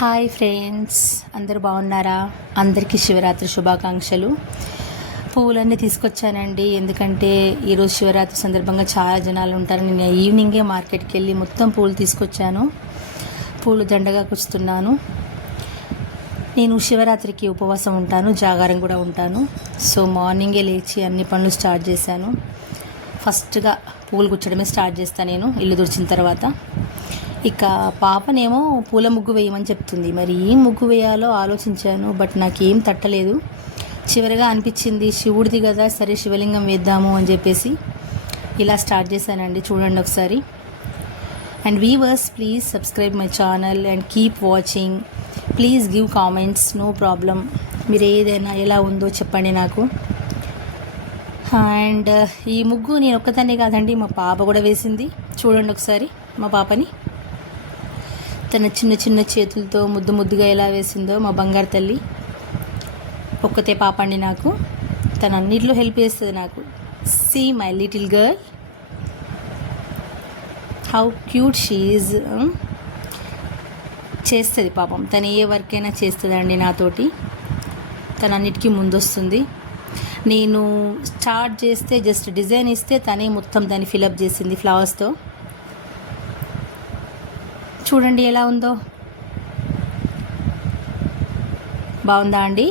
Hi friends, అందరూ బాగున్నారా? అందరికీ శివరాత్రి శుభాకాంక్షలు. పువ్వులన్నీ తీసుకొచ్చానండి, ఎందుకంటే ఈరోజు శివరాత్రి సందర్భంగా చాలా జనాలు ఉంటారు. నేను ఈవినింగే మార్కెట్కి వెళ్ళి మొత్తం పూలు తీసుకొచ్చాను. పూలు దండగా కుచ్చుతున్నాను. నేను శివరాత్రికి ఉపవాసం ఉంటాను, జాగారం కూడా ఉంటాను. సో మార్నింగే లేచి అన్ని పనులు స్టార్ట్ చేశాను. ఫస్ట్గా పూలు కుచ్చడమే స్టార్ట్ చేస్తాను నేను ఇల్లు తుడిచిన తర్వాత. ఇక పాపనేమో పూల ముగ్గు వేయమని చెప్తుంది. మరి ఏం ముగ్గు వేయాలో ఆలోచించాను, బట్ నాకేం తట్టలేదు. చివరిగా అనిపించింది శివుడిది కదా, సరే శివలింగం వేద్దాము అని చెప్పేసి ఇలా స్టార్ట్ చేశానండి. చూడండి ఒకసారి. And viewers, please subscribe my channel and keep watching. Please give comments, no problem. మీరు ఏదైనా ఎలా ఉందో చెప్పండి నాకు. అండ్ ఈ ముగ్గు నేను ఒక్కదాన్నే కాదండి, మా పాప కూడా వేసింది. చూడండి ఒకసారి మా పాపని. తన చిన్న చిన్న చేతులతో ముద్దు ముద్దుగా ఎలా వేసిందో మా బంగారు తల్లి. ఒక్కతే పాప అండి నాకు. తను అన్నిట్లో హెల్ప్ చేస్తుంది నాకు. See my little girl, how cute she is. చేస్తుంది పాపం, తను ఏ వర్క్ అయినా చేస్తుందండి నాతోటి. తను అన్నిటికీ ముందొస్తుంది. నేను స్టార్ట్ చేస్తే జస్ట్ డిజైన్ ఇస్తే తనే మొత్తం దాన్ని ఫిలప్ చేసింది ఫ్లవర్స్తో. చూడండి ఎలా ఉందో, బాగుందా అండి?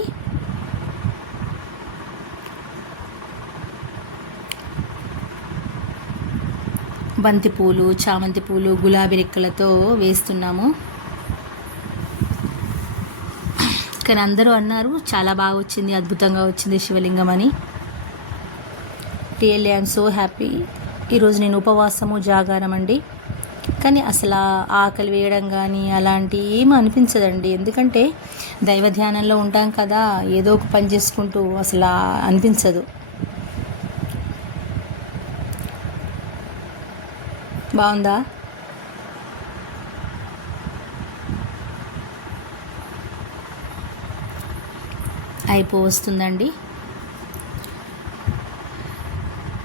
బంతి పూలు, చామంతి పూలు, గులాబీ రెక్కలతో వేస్తున్నాము. కానీ అందరూ అన్నారు చాలా బాగా వచ్చింది, అద్భుతంగా వచ్చింది శివలింగం అని. Really I'm so happy. ఈరోజు నేను ఉపవాసము, జాగారం అండి. కానీ అసలు ఆకలి వేయడం కానీ అలాంటి ఏమీ అనిపించదండి. ఎందుకంటే దైవ ధ్యానంలో ఉంటాం కదా, ఏదో ఒక పని చేసుకుంటూ అసలు అనిపించదు. బాగుందా? అయిపోతుందండి.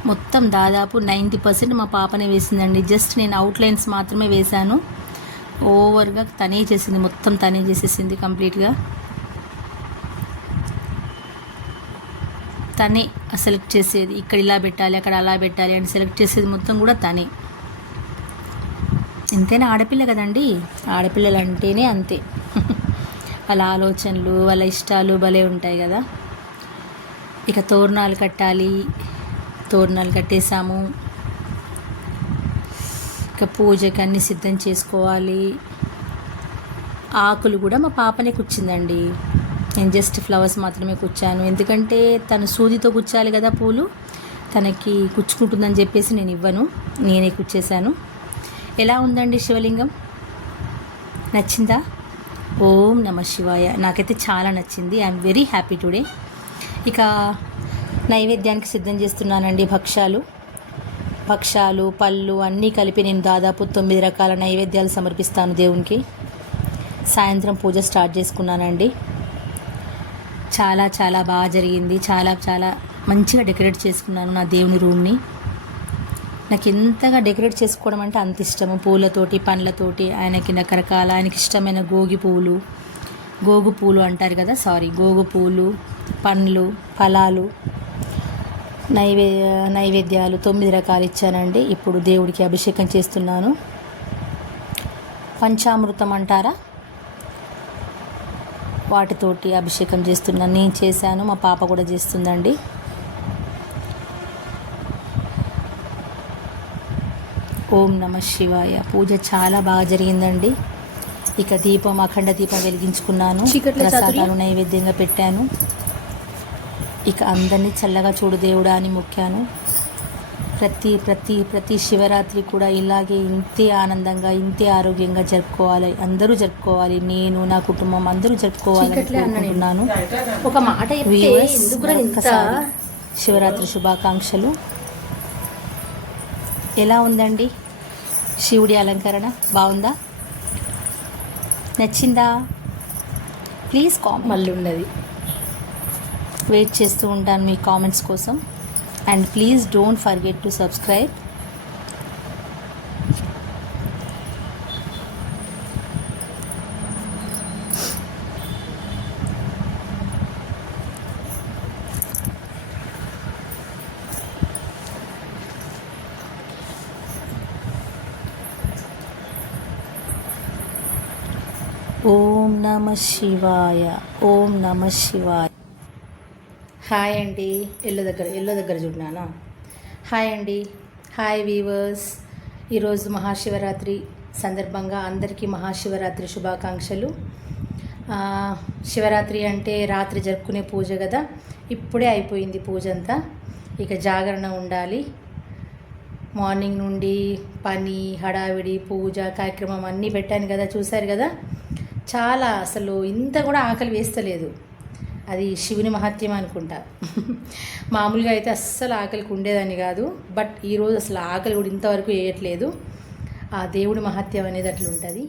మొత్తం దాదాపు 90% మా పాపనే వేసిందండి. జస్ట్ నేను అవుట్లైన్స్ మాత్రమే వేశాను. ఓవర్గా తనే చేసింది, మొత్తం తనే చేసేసింది కంప్లీట్గా. తనే సెలెక్ట్ చేసేది, ఇక్కడ ఇలా పెట్టాలి, అక్కడ అలా పెట్టాలి అని సెలెక్ట్ చేసేది మొత్తం కూడా తనే. ఎంతైనా ఆడపిల్ల కదండి, ఆడపిల్లలు అంటేనే అంతే. వాళ్ళ ఆలోచనలు, వాళ్ళ ఇష్టాలు భలే ఉంటాయి కదా. ఇక తోరణాలు కట్టాలి, తోరణాలు కట్టేసాము. ఇక పూజకి అన్నీ సిద్ధం చేసుకోవాలి. ఆకులు కూడా మా పాపనే కుచ్చిందండి, నేను జస్ట్ ఫ్లవర్స్ మాత్రమే కుచ్చాను. ఎందుకంటే తను సూదితో కుచ్చాలి కదా పూలు, తనకి కుచ్చుకుంటుందని చెప్పేసి నేను ఇవ్వను, నేనే కుచ్చేసాను. ఎలా ఉందండి శివలింగం? నచ్చిందా? ఓం నమ శివాయ. నాకైతే చాలా నచ్చింది. I'm very happy today. ఇక నైవేద్యానికి సిద్ధం చేస్తున్నానండి. భక్షాలు, పళ్ళు అన్నీ కలిపి నేను దాదాపు 9 రకాల నైవేద్యాలు సమర్పిస్తాను దేవునికి. సాయంత్రం పూజ స్టార్ట్ చేసుకున్నానండి. చాలా చాలా బాగా జరిగింది. చాలా చాలా మంచిగా డెకరేట్ చేసుకున్నాను నా దేవుని రూమ్ని. నాకు ఎంతగా డెకరేట్ చేసుకోవడం అంటే అంత ఇష్టము. పూలతోటి, పండ్లతోటి, ఆయనకి రకరకాల ఆయనకి ఇష్టమైన గోగు పూలు అంటారు కదా, గోగు పూలు, పండ్లు, ఫలాలు, నైవేద్యాలు 9 రకాలు ఇచ్చానండి. ఇప్పుడు దేవుడికి అభిషేకం చేస్తున్నాను. పంచామృతం అంటారా, వాటితోటి అభిషేకం చేస్తున్నాను. నేను చేశాను, మా పాప కూడా చేస్తుందండి. ఓం నమ శివాయ. పూజ చాలా బాగా జరిగిందండి. ఇక దీపం, అఖండ దీపం వెలిగించుకున్నాను. ప్రసాదాలు నైవేద్యంగా పెట్టాను. ఇక అందరినీ చల్లగా చూడు దేవుడా అని మొక్కాను. ప్రతి శివరాత్రి కూడా ఇలాగే ఇంతే ఆనందంగా, ఇంతే ఆరోగ్యంగా జరుపుకోవాలి, అందరూ జరుపుకోవాలి. నేను, నా కుటుంబం అందరూ జరుపుకోవాలని అనుకుంటున్నాను. ఒక మాట శివరాత్రి శుభాకాంక్షలు. ఎలా ఉందండి శివుడి అలంకరణ? బాగుందా? నచ్చిందా? ప్లీజ్ మళ్ళీ ఉన్నది, వెయిట్ చేస్తూ ఉంటాను మీ కామెంట్స్ కోసం. And please don't forget to subscribe. Om Namah Shivaya. ఓం నమ శివాయ. హాయ్ అండి. ఎల్లో దగ్గర చూడనా. హాయ్ అండి. Hi weavers. ఈరోజు మహాశివరాత్రి సందర్భంగా అందరికీ మహాశివరాత్రి శుభాకాంక్షలు. శివరాత్రి అంటే రాత్రి జరుపుకునే పూజ కదా, ఇప్పుడే అయిపోయింది పూజ అంతా. ఇక జాగరణ ఉండాలి. మార్నింగ్ నుండి పని, హడావిడి, పూజ కార్యక్రమం అన్నీ పెట్టాను కదా, చూశారు కదా. చాలా అసలు ఇంత కూడా ఆకలి వేస్తలేదు. అది శివుని మహత్యం అనుకుంటా. మామూలుగా అయితే అస్సలు ఆకలికి ఉండేదని కాదు, బట్ ఈరోజు అసలు ఆకలి కూడా ఇంతవరకు వేయట్లేదు. ఆ దేవుడి మహత్యం అనేది అట్లా ఉంటుంది.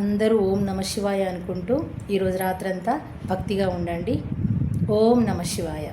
అందరూ ఓం నమ శివాయ అనుకుంటూ ఈరోజు రాత్రంతా భక్తిగా ఉండండి. ఓం నమ శివాయ.